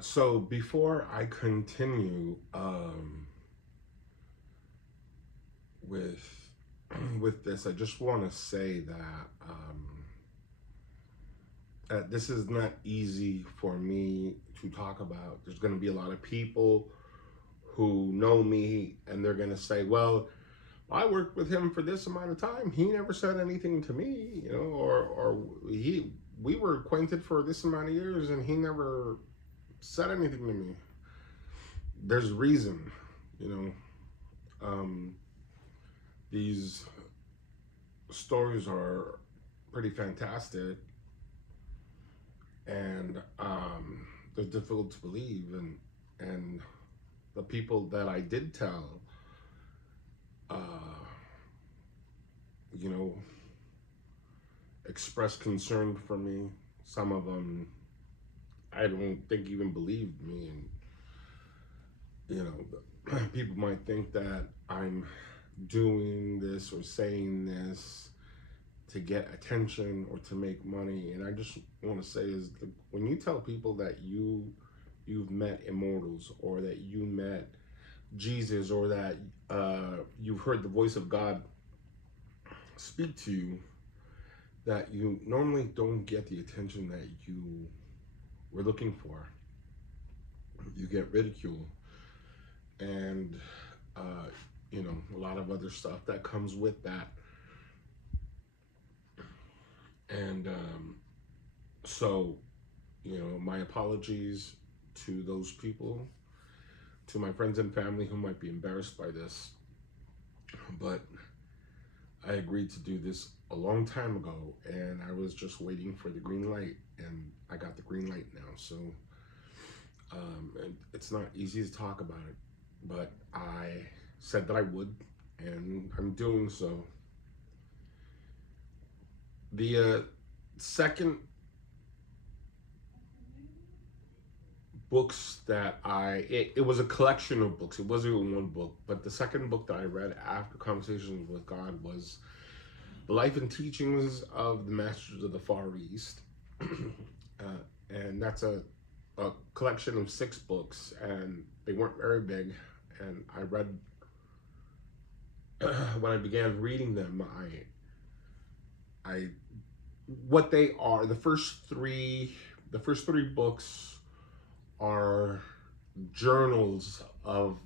So before I continue with with this, I just want to say that this is not easy for me to talk about. There's going to be a lot of people who know me, and they're going to say, "Well, I worked with him for this amount of time. He never said anything to me, or he we were acquainted for this amount of years, and he never said anything to me." There's reason, you know. Um, these stories are pretty fantastic, and they're difficult to believe, and the people that I did tell, uh, you know, expressed concern for me. Some of them, I don't think even believed me, and people might think that I'm doing this or saying this to get attention or to make money. And I just want to say is when you tell people that you've met immortals, or that you met Jesus, or that you've heard the voice of God speak to you, that you normally don't get the attention that you were looking for. You get ridicule, and uh, a lot of other stuff that comes with that. And so, my apologies to those people, to my friends and family who might be embarrassed by this, but I agreed to do this a long time ago, and I was just waiting for the green light, and I got the green light now. So and it's not easy to talk about it, but I said that I would, and I'm doing so. The second books that it was a collection of books. It wasn't even one book, but the second book that I read after Conversations with God was The Life and Teachings of the Masters of the Far East. And that's a collection of 6 books, and they weren't very big. And I read, when I began reading them, I what they are, the first three books are journals of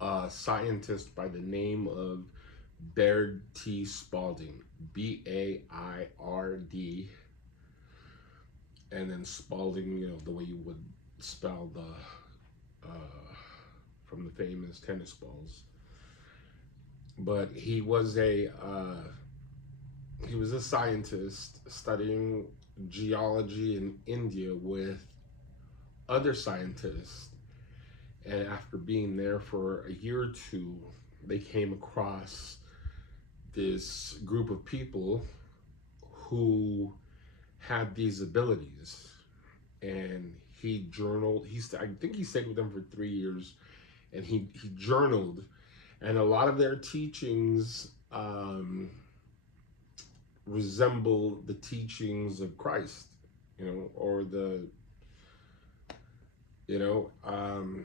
a scientist by the name of Baird T. Spalding, Baird, and then Spalding, the way you would spell from the famous tennis balls. But he was a scientist studying geology in India with other scientists, and after being there for a year or two, they came across this group of people who had these abilities, and he journaled. I think he stayed with them for 3 years, and he journaled, and a lot of their teachings resemble the teachings of Christ, or you know, um,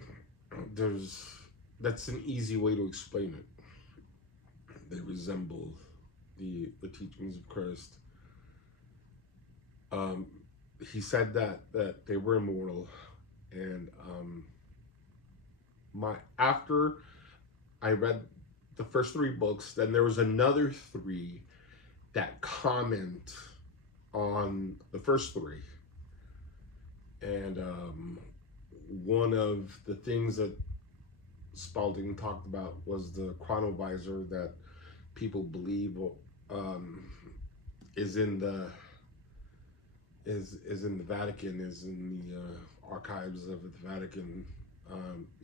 there's that's an easy way to explain it. They resemble the teachings of Christ. Um, he said that they were immortal, and my after I read the first 3 books, then there was another 3 that comment on the first 3, and one of the things that Spalding talked about was the chronovisor that people believe um, is in the is in the Vatican, is in the archives of the Vatican.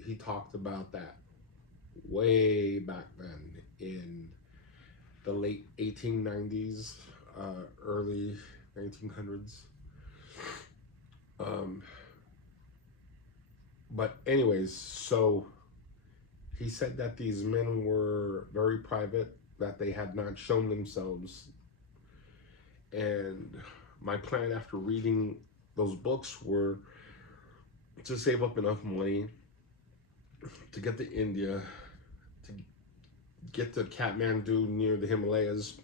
He talked about that way back then in the late 1890s, early 1900s. Um, but anyways, so he said that these men were very private, that they had not shown themselves. And my plan after reading those books were to save up enough money to get to India, to get to Kathmandu near the Himalayas,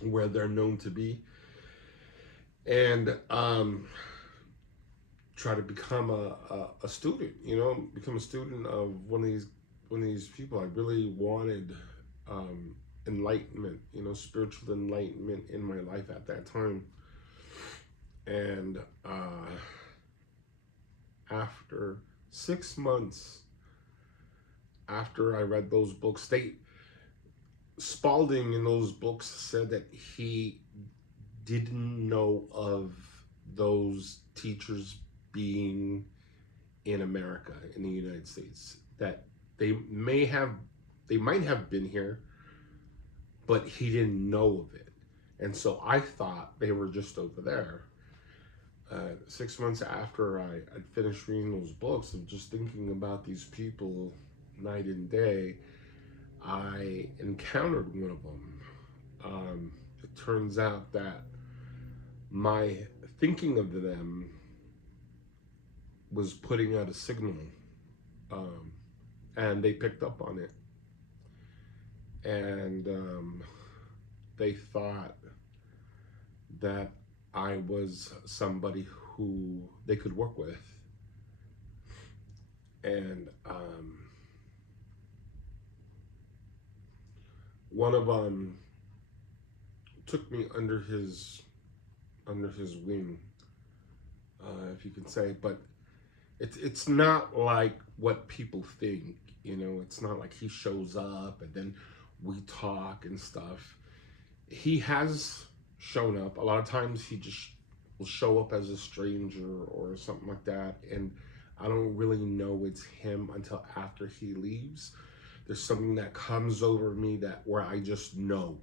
where they're known to be, and try to become a student. Become a student of one of these people. I really wanted enlightenment, spiritual enlightenment in my life at that time. And after 6 months after I read those books, Spalding in those books said that he didn't know of those teachers being in America, in the United States, that they might have been here, but he didn't know of it. And so I thought they were just over there. 6 months after I'd finished reading those books and just thinking about these people night and day, I encountered one of them. It turns out that my thinking of them was putting out a signal, and they picked up on it. And they thought that I was somebody who they could work with. And one of them took me under his wing, if you can say. But it's not like what people think. It's not like he shows up and then we talk and stuff. He has shown up. A lot of times he just will show up as a stranger or something like that, and I don't really know it's him until after he leaves. There's something that comes over me where I just know,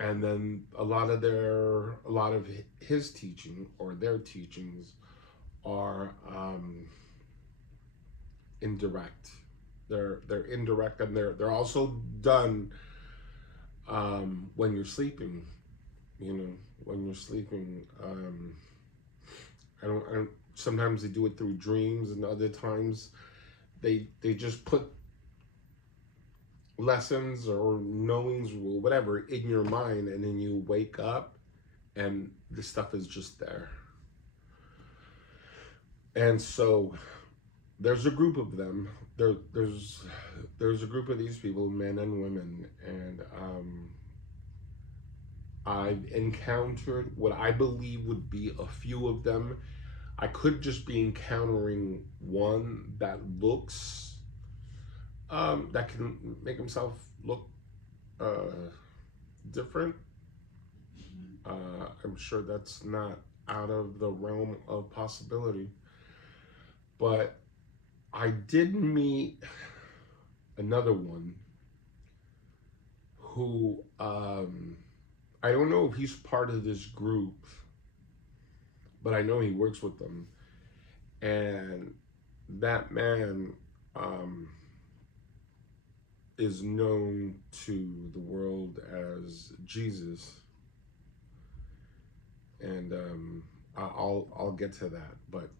and then a lot of his teaching or their teachings are indirect. They're indirect, and they're also done when you're sleeping. When you're sleeping. I don't. Sometimes they do it through dreams, and other times they just put lessons or knowings or whatever in your mind, and then you wake up and the stuff is just there. And so there's a group of them. There's a group of these people, men and women, and I've encountered what I believe would be a few of them. I could just be encountering one that looks that can make himself look different. I'm sure that's not out of the realm of possibility. But I did meet another one who I don't know if he's part of this group, but I know he works with them. And that man is known to the world as Jesus. And I'll get to that, but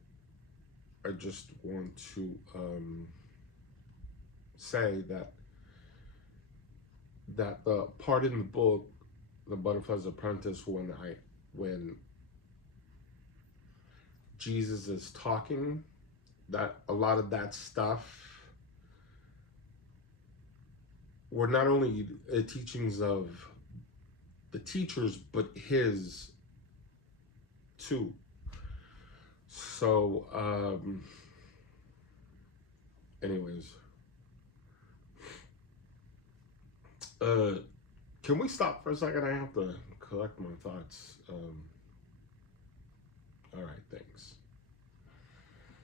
I just want to say that the part in the book, The Butterfly's Apprentice, when Jesus is talking, that a lot of that stuff were not only teachings of the teachers, but his too. So, anyways, can we stop for a second? I have to collect my thoughts. All right, thanks.